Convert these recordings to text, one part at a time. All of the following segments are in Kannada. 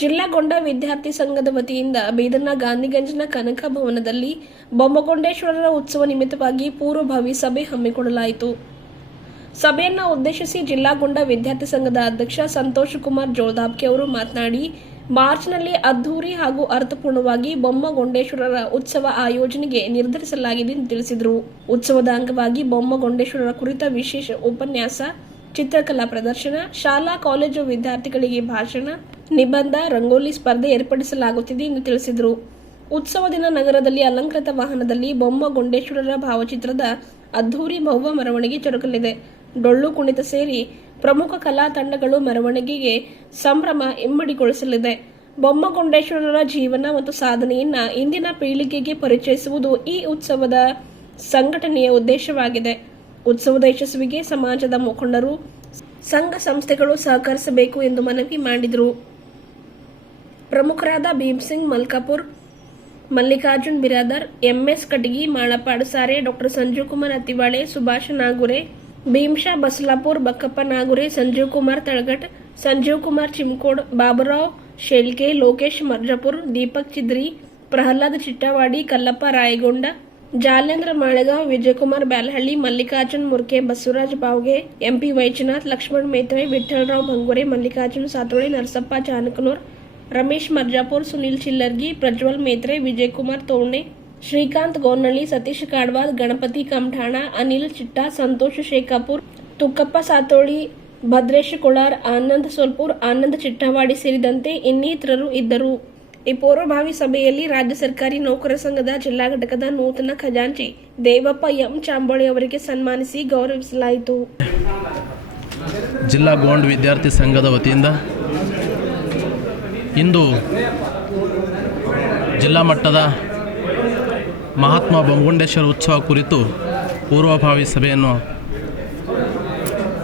ಜಿಲ್ಲಾಗೊಂಡ ವಿದ್ಯಾರ್ಥಿ ಸಂಘದ ವತಿಯಿಂದ ಬೀದರ್ನ ಗಾಂಧಿಗಂಜ್ನ ಕನಕ ಭವನದಲ್ಲಿ ಬೊಮ್ಮಗೊಂಡೇಶ್ವರರ ಉತ್ಸವ ನಿಮಿತ್ತವಾಗಿ ಪೂರ್ವಭಾವಿ ಸಭೆ ಹಮ್ಮಿಕೊಳ್ಳಲಾಯಿತು. ಸಭೆಯನ್ನು ಉದ್ದೇಶಿಸಿ ಜಿಲ್ಲಾಗೊಂಡ ವಿದ್ಯಾರ್ಥಿ ಸಂಘದ ಅಧ್ಯಕ್ಷ ಸಂತೋಷ್ ಕುಮಾರ್ ಜೋಳದಾಬ್ಕೆ ಅವರು ಮಾತನಾಡಿ, ಮಾರ್ಚ್ನಲ್ಲಿ ಅದ್ದೂರಿ ಹಾಗೂ ಅರ್ಥಪೂರ್ಣವಾಗಿ ಬೊಮ್ಮಗೊಂಡೇಶ್ವರರ ಉತ್ಸವ ಆಯೋಜನೆಗೆ ನಿರ್ಧರಿಸಲಾಗಿದೆ ಎಂದು ತಿಳಿಸಿದರು. ಉತ್ಸವದ ಅಂಗವಾಗಿ ಬೊಮ್ಮಗೊಂಡೇಶ್ವರರ ಕುರಿತ ವಿಶೇಷ ಉಪನ್ಯಾಸ, ಚಿತ್ರಕಲಾ ಪ್ರದರ್ಶನ, ಶಾಲಾ ಕಾಲೇಜು ವಿದ್ಯಾರ್ಥಿಗಳಿಗೆ ಭಾಷಣ, ನಿಬಂಧ, ರಂಗೋಲಿ ಸ್ಪರ್ಧೆ ಏರ್ಪಡಿಸಲಾಗುತ್ತಿದೆ ಎಂದು ತಿಳಿಸಿದರು. ಉತ್ಸವ ದಿನ ನಗರದಲ್ಲಿ ಅಲಂಕೃತ ವಾಹನದಲ್ಲಿ ಬೊಮ್ಮಗೊಂಡೇಶ್ವರರ ಭಾವಚಿತ್ರದ ಅದ್ದೂರಿ ಭವ್ಯ ಮೆರವಣಿಗೆ ಜರುಗಲಿದೆ. ಡೊಳ್ಳು ಕುಣಿತ ಸೇರಿ ಪ್ರಮುಖ ಕಲಾ ತಂಡಗಳು ಮೆರವಣಿಗೆಗೆ ಸಂಭ್ರಮ ಇಮ್ಮಡಿಗೊಳಿಸಲಿದೆ. ಬೊಮ್ಮಗೊಂಡೇಶ್ವರರ ಜೀವನ ಮತ್ತು ಸಾಧನೆಯನ್ನ ಇಂದಿನ ಪೀಳಿಗೆಗೆ ಪರಿಚಯಿಸುವುದು ಈ ಉತ್ಸವದ ಸಂಘಟನೆಯ ಉದ್ದೇಶವಾಗಿದೆ. ಉತ್ಸವದ ಯಶಸ್ವಿಗೆ ಸಮಾಜದ ಮುಖಂಡರು, ಸಂಘ ಸಂಸ್ಥೆಗಳು ಸಹಕರಿಸಬೇಕು ಎಂದು ಮನವಿ ಮಾಡಿದರು. ಪ್ರಮುಖರಾದ ಭೀಮ್ಸಿಂಗ್ ಮಲ್ಕಾಪುರ್, ಮಲ್ಲಿಕಾರ್ಜುನ್ ಬಿರಾದರ್, ಎಂಎಸ್ ಕಟಗಿ, ಮಾಳಪಾಡು ಸಾರೆ, ಡಾಕ್ಟರ್ ಸಂಜೀವ್ ಕುಮಾರ್ ಅತ್ತಿವಾಳೆ, ಸುಭಾಷ್ ನಾಗುರೆ, ಭೀಮ್ಶಾ ಬಸಲಾಪುರ್, ಬಕ್ಕಪ್ಪ ನಾಗುರೆ, ಸಂಜೀವ್ ಕುಮಾರ್ ತಳಗಟ್, ಸಂಜೀವ್ ಕುಮಾರ್ ಚಿಮ್ಕೋಡ್, ಬಾಬುರಾವ್ ಶೇಳ್ಕೆ, ಲೋಕೇಶ್ ಮರ್ಜಾಪುರ್, ದೀಪಕ್ ಚಿದ್ರಿ, ಪ್ರಹ್ಲಾದ್ ಚಿಟ್ಟವಾಡಿ, ಕಲ್ಲಪ್ಪ ರಾಯಗೊಂಡ, ಜಾಲೇಂದ್ರ ಮಾಳೆಗಾಂವ್, ವಿಜಯಕುಮಾರ್ ಬ್ಯಾಲಹಳ್ಳಿ, ಮಲ್ಲಿಕಾರ್ಜುನ್ ಮುರ್ಕೆ, ಬಸವರಾಜ್ ಬಾವ್ಗೆ, ಎಂಪಿ ವೈಜನಾಥ್, ಲಕ್ಷ್ಮಣ್ ಮೇತ್ರೆ, ವಿಠ್ಠಲರಾವ್ ಭಂಗುರೆ, ಮಲ್ಲಿಕಾರ್ಜುನ್ ಸಾತೋಳೆ, ನರಸಪ್ಪ ಚಾನಕನೂರ್, ರಮೇಶ್ ಮರ್ಜಾಪುರ್, ಸುನಿಲ್ ಚಿಲ್ಲರ್ಗಿ, ಪ್ರಜ್ವಲ್ ಮೇತ್ರೆ, ವಿಜಯಕುಮಾರ್ ತೋಣೆ, ಶ್ರೀಕಾಂತ್ ಗೋನ್ನಳ್ಳಿ, ಸತೀಶ್ ಕಾಡ್ವಾದ್, ಗಣಪತಿ ಕಮಠಾಣ, ಅನಿಲ್ ಚಿಟ್ಟಾ, ಸಂತೋಷ್ ಶೇಖಾಪುರ್, ತುಕ್ಕಪ್ಪ ಸಾತೋಳಿ, ಭದ್ರೇಶ್ ಕೊಳಾರ್, ಆನಂದ್ ಸೋಲ್ಪುರ್, ಆನಂದ್ ಚಿಟ್ಟವಾಡಿ ಸೇರಿದಂತೆ ಇನ್ನಿತರರು ಇದ್ದರು. ಈ ಪೂರ್ವಭಾವಿ ಸಭೆಯಲ್ಲಿ ರಾಜ್ಯ ಸರ್ಕಾರಿ ನೌಕರ ಸಂಘದ ಜಿಲ್ಲಾ ಘಟಕದ ನೂತನ ಖಜಾಂಚಿ ದೇವಪ್ಪ ಎಂ ಚಾಂಬೋಳಿ ಅವರಿಗೆ ಸನ್ಮಾನಿಸಿ ಗೌರವಿಸಲಾಯಿತು. ಜಿಲ್ಲಾ ಗೋಂಡ್ ವಿದ್ಯಾರ್ಥಿ ಸಂಘದ ವತಿಯಿಂದ ಇಂದು ಜಿಲ್ಲಾ ಮಟ್ಟದ ಮಹಾತ್ಮ ಬೊಮ್ಮಗೊಂಡೇಶ್ವರ ಉತ್ಸವ ಕುರಿತು ಪೂರ್ವಭಾವಿ ಸಭೆಯನ್ನು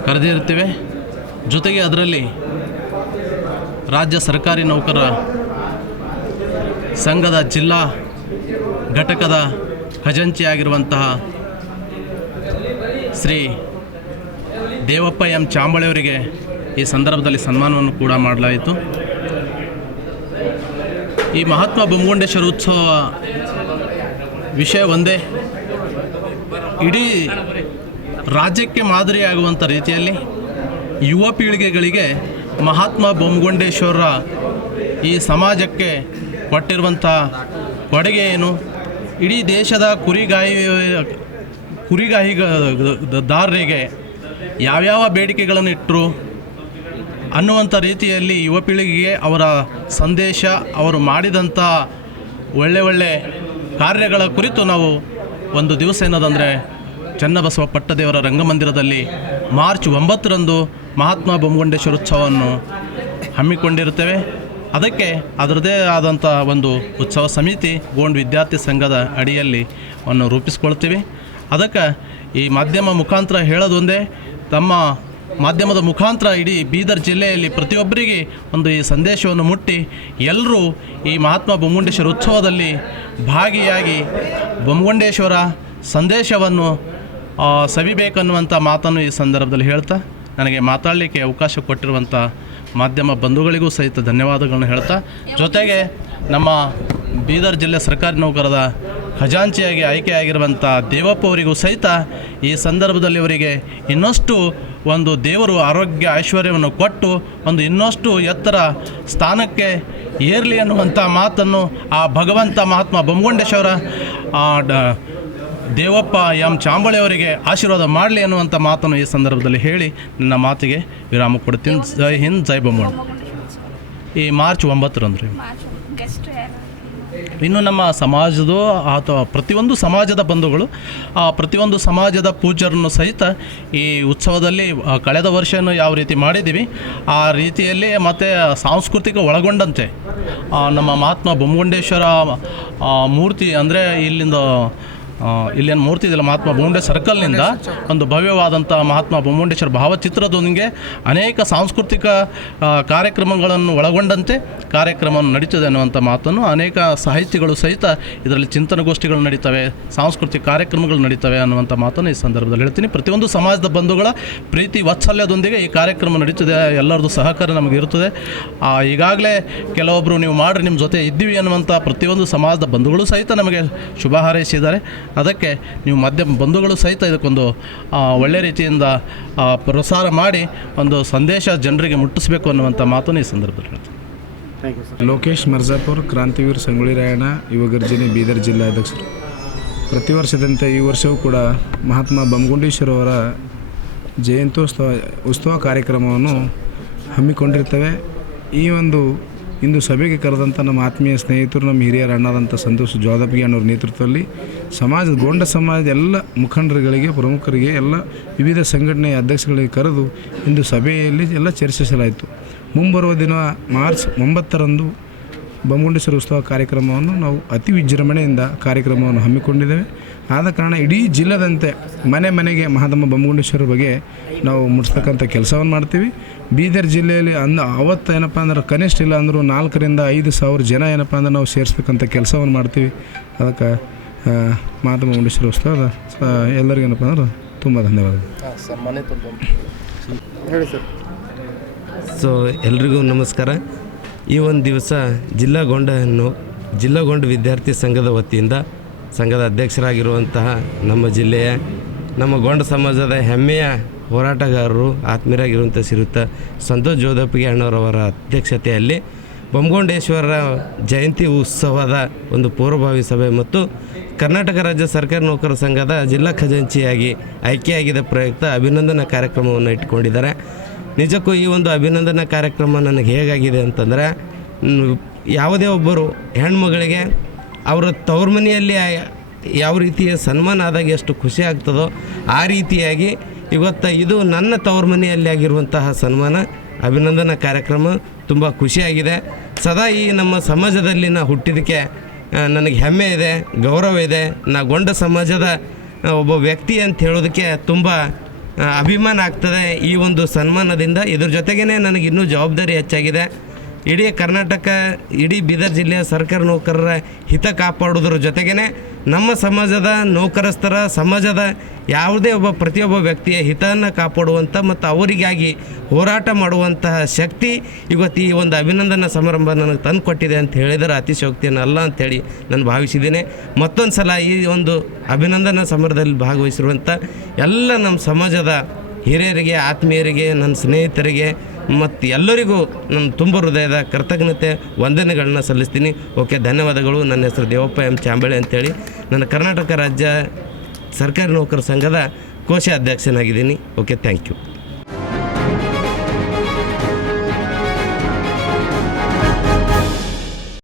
ಕರೆದಿರುತ್ತೇವೆ. ಜೊತೆಗೆ ಅದರಲ್ಲಿ ರಾಜ್ಯ ಸರ್ಕಾರಿ ನೌಕರರ ಸಂಘದ ಜಿಲ್ಲಾ ಘಟಕದ ಖಜಾಂಚಿಯಾಗಿರುವಂತಹ ಶ್ರೀ ದೇವಪ್ಪ ಎಂ ಚಾಂಬೋಳಿಯವರಿಗೆ ಈ ಸಂದರ್ಭದಲ್ಲಿ ಸನ್ಮಾನವನ್ನು ಕೂಡ ಮಾಡಲಾಯಿತು. ಈ ಮಹಾತ್ಮ ಬೊಮ್ಮಗೊಂಡೇಶ್ವರ ಉತ್ಸವ ವಿಷಯ ಒಂದೇ, ಇಡೀ ರಾಜ್ಯಕ್ಕೆ ಮಾದರಿಯಾಗುವಂಥ ರೀತಿಯಲ್ಲಿ ಯುವ ಪೀಳಿಗೆಗಳಿಗೆ ಮಹಾತ್ಮ ಬೊಮ್ಮಗೊಂಡೇಶ್ವರ ಈ ಸಮಾಜಕ್ಕೆ ಕೊಟ್ಟಿರುವಂಥ ಕೊಡುಗೆ ಏನು, ಇಡೀ ದೇಶದ ಕುರಿಗಾಹಿದಾರರಿಗೆ ಯಾವ್ಯಾವ ಬೇಡಿಕೆಗಳನ್ನು ಇಟ್ಟರು ಅನ್ನುವಂಥ ರೀತಿಯಲ್ಲಿ ಯುವ ಪೀಳಿಗೆಗೆ ಅವರ ಸಂದೇಶ, ಅವರು ಮಾಡಿದಂಥ ಒಳ್ಳೆ ಕಾರ್ಯಗಳ ಕುರಿತು ನಾವು ಒಂದು ದಿವಸ ಏನದಂದರೆ ಚನ್ನಬಸವ ಪಟ್ಟದೇವರ ರಂಗಮಂದಿರದಲ್ಲಿ ಮಾರ್ಚ್ 9ರಂದು ಮಹಾತ್ಮ ಬೊಮ್ಮಗೊಂಡೇಶ್ವರ ಉತ್ಸವವನ್ನು ಹಮ್ಮಿಕೊಂಡಿರುತ್ತೇವೆ. ಅದಕ್ಕೆ ಅದರದೇ ಆದಂಥ ಒಂದು ಉತ್ಸವ ಸಮಿತಿ ಗೋಂಡ್ ವಿದ್ಯಾರ್ಥಿ ಸಂಘದ ಅಡಿಯಲ್ಲಿ ಅನ್ನು ರೂಪಿಸ್ಕೊಳ್ತೀವಿ. ಅದಕ್ಕೆ ಈ ಮಾಧ್ಯಮ ಮುಖಾಂತರ ಹೇಳೋದೊಂದೇ, ತಮ್ಮ ಮಾಧ್ಯಮದ ಮುಖಾಂತರ ಇಡೀ ಬೀದರ್ ಜಿಲ್ಲೆಯಲ್ಲಿ ಪ್ರತಿಯೊಬ್ಬರಿಗೆ ಒಂದು ಈ ಸಂದೇಶವನ್ನು ಮುಟ್ಟಿ ಎಲ್ಲರೂ ಈ ಮಹಾತ್ಮ ಬೊಮ್ಮಗೊಂಡೇಶ್ವರ ಉತ್ಸವದಲ್ಲಿ ಭಾಗಿಯಾಗಿ ಬೊಮ್ಮಗೊಂಡೇಶ್ವರ ಸಂದೇಶವನ್ನು ಸವಿಬೇಕನ್ನುವಂಥ ಮಾತನ್ನು ಈ ಸಂದರ್ಭದಲ್ಲಿ ಹೇಳ್ತಾ, ನನಗೆ ಮಾತಾಡಲಿಕ್ಕೆ ಅವಕಾಶ ಕೊಟ್ಟಿರುವಂಥ ಮಾಧ್ಯಮ ಬಂಧುಗಳಿಗೂ ಸಹಿತ ಧನ್ಯವಾದಗಳನ್ನು ಹೇಳ್ತಾ, ಜೊತೆಗೆ ನಮ್ಮ ಬೀದರ್ ಜಿಲ್ಲೆ ಸರ್ಕಾರಿ ನೌಕರರ ಖಜಾಂಚಿಯಾಗಿ ಆಯ್ಕೆಯಾಗಿರುವಂಥ ದೇವಪ್ಪ ಅವರಿಗೂ ಸಹಿತ ಈ ಸಂದರ್ಭದಲ್ಲಿ ಅವರಿಗೆ ಇನ್ನಷ್ಟು ಒಂದು ದೇವರು ಆರೋಗ್ಯ ಐಶ್ವರ್ಯವನ್ನು ಕೊಟ್ಟು ಒಂದು ಇನ್ನಷ್ಟು ಎತ್ತರ ಸ್ಥಾನಕ್ಕೆ ಏರಲಿ ಅನ್ನುವಂಥ ಮಾತನ್ನು ಆ ಭಗವಂತ ಮಹಾತ್ಮ ಬೊಮ್ಮಗೊಂಡೇಶ್ವರ ದೇವಪ್ಪ ಎಂ ಚಾಂಬೋಳಿ ಅವರಿಗೆ ಆಶೀರ್ವಾದ ಮಾಡಲಿ ಅನ್ನುವಂಥ ಮಾತನ್ನು ಈ ಸಂದರ್ಭದಲ್ಲಿ ಹೇಳಿ ನನ್ನ ಮಾತಿಗೆ ವಿರಾಮ ಕೊಡ್ತೀನಿ. ಜೈ ಹಿಂದ್, ಜೈ ಬೊಮ್ಮಗೊಂಡ. ಈ ಮಾರ್ಚ್ 9ರಂದು ರೀ. ಇನ್ನು ನಮ್ಮ ಸಮಾಜದ ಅಥವಾ ಪ್ರತಿಯೊಂದು ಸಮಾಜದ ಬಂಧುಗಳು, ಪ್ರತಿಯೊಂದು ಸಮಾಜದ ಪೂಜ್ಯರನ್ನು ಸಹಿತ ಈ ಉತ್ಸವದಲ್ಲಿ ಕಳೆದ ವರ್ಷವೂ ಯಾವ ರೀತಿ ಮಾಡಿದ್ದೀವಿ ಆ ರೀತಿಯಲ್ಲಿ ಮತ್ತು ಸಾಂಸ್ಕೃತಿಕ ಒಳಗೊಂಡಂತೆ ನಮ್ಮ ಮಹಾತ್ಮ ಬೊಮ್ಮಗೊಂಡೇಶ್ವರ ಮೂರ್ತಿ ಅಂದರೆ ಇಲ್ಲಿಂದ ಇಲ್ಲೇನು ಮೂರ್ತಿ ಇದೆಯಲ್ಲ ಮಹಾತ್ಮ ಬಹುಮುಂಡೆ ಸರ್ಕಲ್ನಿಂದ ಒಂದು ಭವ್ಯವಾದಂಥ ಮಹಾತ್ಮ ಬಹುಮುಂಡೇಶ್ವರ ಭಾವಚಿತ್ರದೊಂದಿಗೆ ಅನೇಕ ಸಾಂಸ್ಕೃತಿಕ ಕಾರ್ಯಕ್ರಮಗಳನ್ನು ಒಳಗೊಂಡಂತೆ ಕಾರ್ಯಕ್ರಮವನ್ನು ನಡೀತದೆ ಅನ್ನುವಂಥ ಮಾತನ್ನು ಅನೇಕ ಸಾಹಿತಿಗಳು ಸಹಿತ ಇದರಲ್ಲಿ ಚಿಂತನಗೋಷ್ಠಿಗಳು ನಡೀತವೆ, ಸಾಂಸ್ಕೃತಿಕ ಕಾರ್ಯಕ್ರಮಗಳು ನಡೀತವೆ ಅನ್ನುವಂಥ ಮಾತನ್ನು ಈ ಸಂದರ್ಭದಲ್ಲಿ ಹೇಳ್ತೀನಿ. ಪ್ರತಿಯೊಂದು ಸಮಾಜದ ಬಂಧುಗಳ ಪ್ರೀತಿ ವಾತ್ಸಲ್ಯದೊಂದಿಗೆ ಈ ಕಾರ್ಯಕ್ರಮ ನಡೀತದೆ, ಎಲ್ಲರದ್ದು ಸಹಕಾರ ನಮಗೆ ಇರುತ್ತದೆ. ಈಗಾಗಲೇ ಕೆಲವೊಬ್ಬರು ನೀವು ಮಾಡ್ರಿ ನಿಮ್ಮ ಜೊತೆ ಇದ್ದೀವಿ ಅನ್ನುವಂಥ ಪ್ರತಿಯೊಂದು ಸಮಾಜದ ಬಂಧುಗಳು ಸಹಿತ ನಮಗೆ ಶುಭ ಹಾರೈಸಿದ್ದಾರೆ. ಅದಕ್ಕೆ ನೀವು ಬಂಧುಗಳು ಸಹಿತ ಇದಕ್ಕೊಂದು ಒಳ್ಳೆ ರೀತಿಯಿಂದ ಪ್ರಸಾರ ಮಾಡಿ ಒಂದು ಸಂದೇಶ ಜನರಿಗೆ ಮುಟ್ಟಿಸಬೇಕು ಅನ್ನುವಂಥ ಮಾತನ್ನು ಈ ಸಂದರ್ಭದಲ್ಲಿ ಹೇಳ್ತೀನಿ. ಲೋಕೇಶ್ ಮರ್ಜಾಪುರ್, ಕ್ರಾಂತಿವೀರ್ ಸಂಗೊಳ್ಳಿ ರಾಯಣ್ಣ ಯುವ ಗರ್ಜನೆ ಬೀದರ್ ಜಿಲ್ಲಾಧ್ಯಕ್ಷರು. ಪ್ರತಿ ವರ್ಷದಂತೆ ಈ ವರ್ಷವೂ ಕೂಡ ಮಹಾತ್ಮ ಬೊಮ್ಮಗುಂಡೇಶ್ವರ ಅವರ ಉತ್ಸವ ಕಾರ್ಯಕ್ರಮವನ್ನು ಹಮ್ಮಿಕೊಂಡಿರ್ತೇವೆ. ಈ ಒಂದು ಇಂದು ಸಭೆಗೆ ಕರೆದಂಥ ನಮ್ಮ ಆತ್ಮೀಯ ಸ್ನೇಹಿತರು, ನಮ್ಮ ಹಿರಿಯರ ಅಣ್ಣಾದಂಥ ಸಂತೋಷ್ ಜೋದಪ್ಗಿ ಅನ್ನೋರ ನೇತೃತ್ವದಲ್ಲಿ ಸಮಾಜದ ಗೊಂಡ ಸಮಾಜದ ಎಲ್ಲ ಮುಖಂಡರುಗಳಿಗೆ, ಪ್ರಮುಖರಿಗೆ, ಎಲ್ಲ ವಿವಿಧ ಸಂಘಟನೆಯ ಅಧ್ಯಕ್ಷಗಳಿಗೆ ಕರೆದು ಇಂದು ಸಭೆಯಲ್ಲಿ ಎಲ್ಲ ಚರ್ಚಿಸಲಾಯಿತು. ಮುಂಬರುವ ದಿನ ಮಾರ್ಚ್ 9ರಂದು ಬೊಮ್ಮಗುಂಡೇಶ್ವರ ಉತ್ಸವ ಕಾರ್ಯಕ್ರಮವನ್ನು ನಾವು ಅತಿ ವಿಜೃಂಭಣೆಯಿಂದ ಕಾರ್ಯಕ್ರಮವನ್ನು ಹಮ್ಮಿಕೊಂಡಿದ್ದೇವೆ. ಆದ ಕಾರಣ ಇಡೀ ಜಿಲ್ಲೆದಂತೆ ಮನೆ ಮನೆಗೆ ಮಹಾತ್ಮ ಬೊಮ್ಮಗುಂಡೇಶ್ವರ ಬಗ್ಗೆ ನಾವು ಮುಟ್ಟಿಸ್ತಕ್ಕಂಥ ಕೆಲಸವನ್ನು ಮಾಡ್ತೀವಿ. ಬೀದರ್ ಜಿಲ್ಲೆಯಲ್ಲಿ ಅವತ್ತು ಏನಪ್ಪ ಅಂದ್ರೆ ಕನಿಷ್ಠ ಇಲ್ಲ ಅಂದರೂ 4,000 to 5,000 ಜನ ಏನಪ್ಪ ಅಂದ್ರೆ ನಾವು ಸೇರಿಸ್ತಕ್ಕಂಥ ಕೆಲಸವನ್ನು ಮಾಡ್ತೀವಿ. ಅದಕ್ಕೆ ಮಹಾತ್ಮ ಬೊಮ್ಮಗುಂಡೇಶ್ವರ ಉತ್ಸವದ ಎಲ್ಲರಿಗೂ ಏನಪ್ಪ ಅಂದ್ರೆ ತುಂಬ ಧನ್ಯವಾದಗಳು. ಹೇಳಿ ಸರ್. ಸೊ ಎಲ್ರಿಗೂ ನಮಸ್ಕಾರ. ಈ ಒಂದು ದಿವಸ ಜಿಲ್ಲಾ ಗೊಂಡ ವಿದ್ಯಾರ್ಥಿ ಸಂಘದ ವತಿಯಿಂದ ಸಂಘದ ಅಧ್ಯಕ್ಷರಾಗಿರುವಂತಹ ನಮ್ಮ ಜಿಲ್ಲೆಯ ನಮ್ಮ ಗೊಂಡ ಸಮಾಜದ ಹೆಮ್ಮೆಯ ಹೋರಾಟಗಾರರು ಆತ್ಮೀಯರಾಗಿರುವಂಥ ಶ್ರೀಯುತ ಸಂತೋಷ್ ಜೋದಪ್ಗಿ ಅಣ್ಣವರವರ ಅಧ್ಯಕ್ಷತೆಯಲ್ಲಿ ಬೊಮ್ಮಗುಂಡೇಶ್ವರ ಜಯಂತಿ ಉತ್ಸವದ ಒಂದು ಪೂರ್ವಭಾವಿ ಸಭೆ ಮತ್ತು ಕರ್ನಾಟಕ ರಾಜ್ಯ ಸರ್ಕಾರಿ ನೌಕರರ ಸಂಘದ ಜಿಲ್ಲಾ ಖಜಾಂಚಿಯಾಗಿ ಆಯ್ಕೆಯಾಗಿದ್ದ ಪ್ರಯುಕ್ತ ಅಭಿನಂದನಾ ಕಾರ್ಯಕ್ರಮವನ್ನು ಇಟ್ಕೊಂಡಿದ್ದಾರೆ. ನಿಜಕ್ಕೂ ಈ ಒಂದು ಅಭಿನಂದನಾ ಕಾರ್ಯಕ್ರಮ ನನಗೆ ಹೇಗಾಗಿದೆ ಅಂತಂದರೆ, ಯಾವುದೇ ಒಬ್ಬರು ಹೆಣ್ಮಗಳಿಗೆ ಅವರ ತವ್ರ ಮನೆಯಲ್ಲಿ ಯಾವ ರೀತಿಯ ಸನ್ಮಾನ ಆದಾಗ ಎಷ್ಟು ಖುಷಿ ಆಗ್ತದೋ ಆ ರೀತಿಯಾಗಿ ಇವತ್ತು ಇದು ನನ್ನ ತವ್ರ ಮನೆಯಲ್ಲಿ ಆಗಿರುವಂತಹ ಸನ್ಮಾನ ಅಭಿನಂದನಾ ಕಾರ್ಯಕ್ರಮ ತುಂಬ ಖುಷಿಯಾಗಿದೆ. ಸದಾ ಈ ನಮ್ಮ ಸಮಾಜದಲ್ಲಿ ನಾ ಹುಟ್ಟಿದಕ್ಕೆ ನನಗೆ ಹೆಮ್ಮೆ ಇದೆ, ಗೌರವ ಇದೆ. ನಾ ಗೊಂಡ ಸಮಾಜದ ಒಬ್ಬ ವ್ಯಕ್ತಿ ಅಂತ ಹೇಳೋದಕ್ಕೆ ತುಂಬ ಅಭಿಮಾನ ಆಗ್ತದೆ ಈ ಒಂದು ಸನ್ಮಾನದಿಂದ. ಇದ್ರ ಜೊತೆಗೇ ನನಗೆ ಇನ್ನೂ ಜವಾಬ್ದಾರಿ ಹೆಚ್ಚಾಗಿದೆ. ಇಡೀ ಕರ್ನಾಟಕ, ಇಡೀ ಬೀದರ್ ಜಿಲ್ಲೆಯ ಸರ್ಕಾರಿ ನೌಕರರ ಹಿತ ಕಾಪಾಡೋದ್ರ ಜೊತೆಗೇ ನಮ್ಮ ಸಮಾಜದ ನೌಕರಸ್ಥರ ಸಮಾಜದ ಯಾವುದೇ ಪ್ರತಿಯೊಬ್ಬ ವ್ಯಕ್ತಿಯ ಹಿತವನ್ನು ಕಾಪಾಡುವಂಥ ಮತ್ತು ಅವರಿಗಾಗಿ ಹೋರಾಟ ಮಾಡುವಂತಹ ಶಕ್ತಿ ಇವತ್ತು ಈ ಒಂದು ಅಭಿನಂದನಾ ಸಮಾರಂಭ ನನಗೆ ತಂದು ಕೊಟ್ಟಿದೆ ಅಂತ ಹೇಳಿದರೆ ಅತಿಶಯೋಕ್ತಿಯನ್ನು ಅಲ್ಲ ಅಂಥೇಳಿ ನಾನು ಭಾವಿಸಿದ್ದೇನೆ. ಮತ್ತೊಂದು ಸಲ ಈ ಒಂದು ಅಭಿನಂದನಾ ಸಮಾರಂಭದಲ್ಲಿ ಭಾಗವಹಿಸಿರುವಂಥ ಎಲ್ಲ ನಮ್ಮ ಸಮಾಜದ ಹಿರಿಯರಿಗೆ, ಆತ್ಮೀಯರಿಗೆ, ನನ್ನ ಸ್ನೇಹಿತರಿಗೆ ಮತ್ತು ಎಲ್ಲರಿಗೂ ನನ್ನ ತುಂಬ ಹೃದಯದ ಕೃತಜ್ಞತೆ ವಂದನೆಗಳನ್ನ ಸಲ್ಲಿಸ್ತೀನಿ. ಓಕೆ, ಧನ್ಯವಾದಗಳು. ನನ್ನ ಹೆಸರು ದೇವಪ್ಪ ಎಂ ಚಾಂಬಳೆ ಅಂತೇಳಿ, ನಾನು ಕರ್ನಾಟಕ ರಾಜ್ಯ ಸರ್ಕಾರಿ ನೌಕರರ ಸಂಘದ ಕೋಶಾಧ್ಯಕ್ಷನಾಗಿದ್ದೀನಿ. Okay, thank you.